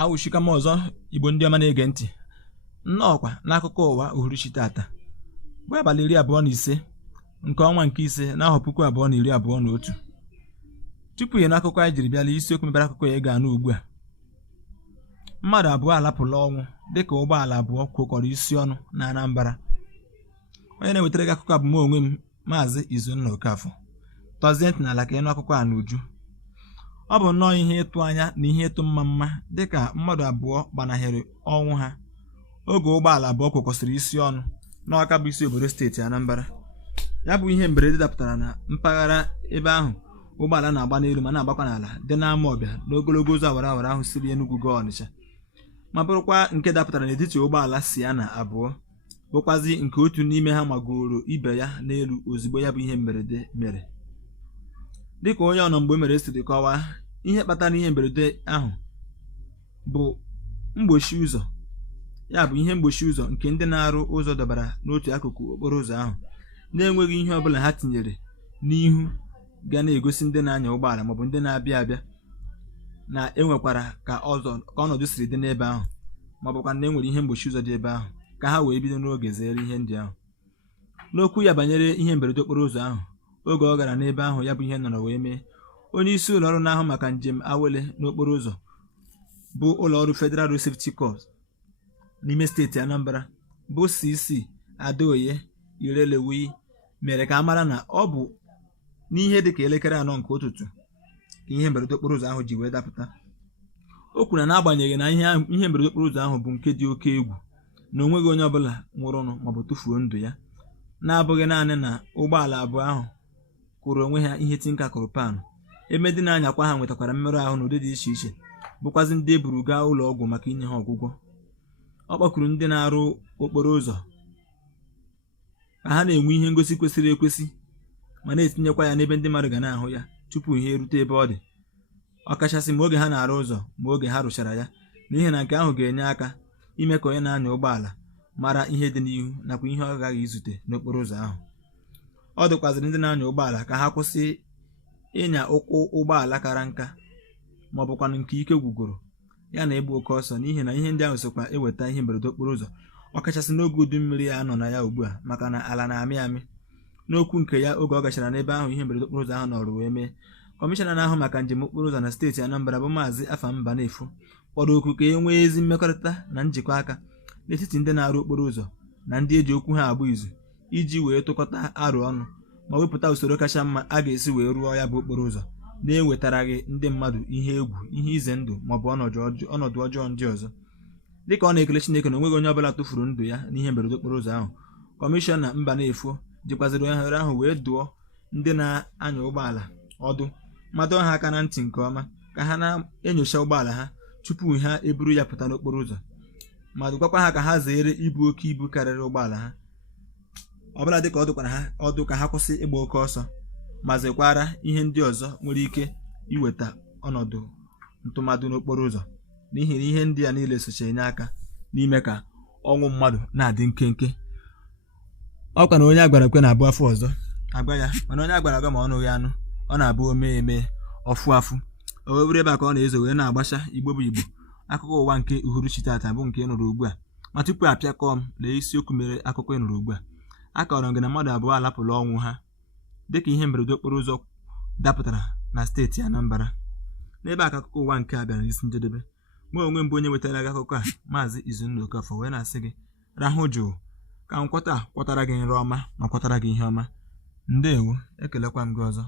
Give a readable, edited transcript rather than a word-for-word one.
awụchika m ọzọ Igbo ndị ọma na-ege ntị nnọọkwa n'akụkọ ụwa uhuruchi tata bụ abalị 25 nke ọnwa nke ise n'afọ 2021. Tupu ihe n'akụkọ anyị jiri bịala isiokwu mebere akụkọ ya ga-anụ ugbu a. Mmadụ abụọ alapụla ọnwụ dịka ụgbọala abụọ kwokọrọ isi ọnụ na Anambra. Onye na-ewetara gị akụkọ bụ m onwe m, Maazị Izunna Okafọ. Tọzie ntị n'ala ka ịnụ akụkọ a n'uju. Ọ bụ nnọọ ihe ịtụ anya na ihe ịtụ mma dịka mmadụ abụọ gbanahịrị ọnwụ ha oge ụgbọala abụọ kwokọsịrị isi ọnụ n'Awka bụ isi obodo steeti Anambra. Ya bụ ihe mberede dapụtara na mpaghara ebe ahụ ụgbọala na-agba n'elu ma na-agbakwa n'ala dị n'Amawbia n'ogologo ụzọ awara awara ahụ siri Enugu gaa Ọnịcha, ma bụrụkwa nke dapụtara n'etiti ụgbọala Siana abụọ, bụkwazi nke otu n'ime ha magoro ibe ya n'elu ozugbo ya bụ ihe mberede mere. Dịka onye ọnọ mgbe mere siri kọwaa, ihe kpatara ihe mberede ahụ bụ mgbochi ụzọ. Ya bụ ihe mgbochi ụzọ nke ndị na-arụ ụzọ dọbara n'otu akụkụ okporo ụzọ ahụ na-enweghị ihe ọbụla ha tinyere n'ihu ga na-egosi ndị na-anya ụgbọala maọbụ ndị na-abịa abịa na enwekwara ka ọnọdụ siri dị n'ebe ahụ, maọbụkwa na enwere ihe mgbochi ụzọ dị ebe ahụ ka ha wee bido n'oge zere ihe ndị ahụ. N'okwu ya banyere ihe mberede okporo ụzọ ahụ oge ọ gara n'ebe ahụ ya bụ ihe nọrọ wee mee, onye isi ụlọ ọrụ na-ahụ maka njem awele n'okporo ụzọ bụ ụlọ ọrụ Federal Road Safety Corps n'ime steeti Anambra bụ CC Adaoye Irelewuyi mere ka a mara na ọ bụ n'ihe dịka elekere 4 nke ụtụtụ ka ihe mberede okporo ụzọ ahụ ji wee dapụta. O kwuru na n'agbanyeghị na ihe mberede okporo ụzọ ahụ bụ nke dị oke egwu na onweghị onye ọbụla nwụrụnụ maọbụ tụfuo ndụ ya, na-abụghị naanị na ụgbọala abụọ ahụ kụrụ onwe ha ihe tinka kụrụ panụ, ebe ndị na-anyakwa ha nwetakwara mmerụ ahụ n'ụdị dị iche iche, bụkwazi ndị e buru gaa ụlọ ọgwụ maka inye ha ọgwụgwọ. Ọ kpọkuru ndị na-arụ okporo ụzọ ka ha na-enwe ihe ngosi kwesịrị ekwesị ma na-etinyekwa ya n'ebe ndị mmadụ ga na-ahụ ya tupu ihe erute ebe ọ dị, ọkachasị ma oge ha na-arụ ụzọ ma oge ha rụchara ya, n'ihi na nke ahụ ga-enye aka ime ka onye na-anya ụgbọala mara ihe dị n'ihu nakwa ihe ọ gaghị izute n'okporo ụzọ ahụ. Ọ dịkwazịrị ndị na-anya ụgbọala ka ha kwụsị ịnya ụkwụ ụgbọala kara nka ma ọ bụkwanụ nke ike gwugoro ya na ịgba oke ọsọ, n'ihi na ihe ndị ahụ sokwa eweta ihe mberede okporo ụzọ, ọkachasị n'oge udu mmiri ya nọ na ya ugbu a maka na ala na-amị amị. N'okwu nke ya oge ọ gachara n'ebe ahụ ihe mberede okporo ụzọ ahụ nọrụ wee mee, kọmishọna na-ahụ maka njem okporo ụzọ na steeti Anambra bụ Maazị Afambanefu kpọrọ oku ka e nwee ezi mmekọrịta na njikọ aka n'etiti ndị na-arụ okporo ụzọ na ndị eji okwu ha agba izu iji wee tụkọta arụ ọnụ ma wepụta usoro kacha mma a ga-esi wee rụọ ya bụ okporo ụzọ na-ewetaraghị ndị mmadụ ihe egwu, ihe ize ndụ maọbụ ọnọdụ ọjọọ ndị ọzọ. Dịka ọ na-ekele Chineke na onweghị onye ọbụla tụfuru ndụ ya n'ihe mberede okporo ụzọ ahụ, kọmishọna Mbanefu jikwaziri ohere ahụ wee dụọ ndị na-anya ụgbọala ọdụ ma dọọ ha aka na ntị nke ọma ka ha na-enyocha ụgbọala ha tupu ha eburu ya pụta n'okporo ụzọ, ma dụkwakwa ha ka ha zere ibu oke ibu karịrị ụgbọala ha, ọbụla dịka ọ dụkwara ha ọdụ ka ha kwụsị ịgba oke ọsọ ma zekwara ihe ndị ọzọ nwere ike iweta ọnọdụ ntụmadụ n'okporo ụzọ, n'ihi na ihe ndị a niile socha enye aka n'ime ka ọnwụ mmadụ na-adị nkenke. Ọkwa na onye agwara kwe na-abụ afọ ọzọ agwa ya, mana onye agwara agwa ma ọ nụghị anụ ọ na-abụ omee eme ọfụ afụ. O wee bụrụ ebe a ka ọ na-ezo wee na-agbacha Igbo bụ Igbo akụkọ ụwa nke uhuruchi tata bụ nke ị nụrụ ugbu a. Ma tupu apịakọọ m lee isiokwu mere akụkọ ị nụrụ ugbu a. A kọrọ gị na mmadụ abụọ alapụla ọnwụ ha dịka ihe mberede okporo ụzọ dapụtara na steeti Anambra. N'ebe a ka akụkọ ụwa nke a bịara n'isi njedebe. Mụ onwe m bụ onye wetara gị akụkọ a, Maazị Izunna Okafọ, wee na-asị gị rahụ jụụ ka nkwọta kwọtara gị nri ọma ma kwọtara gị ihe ọma. Ndeewo, ekelekwa m gị ọzọ.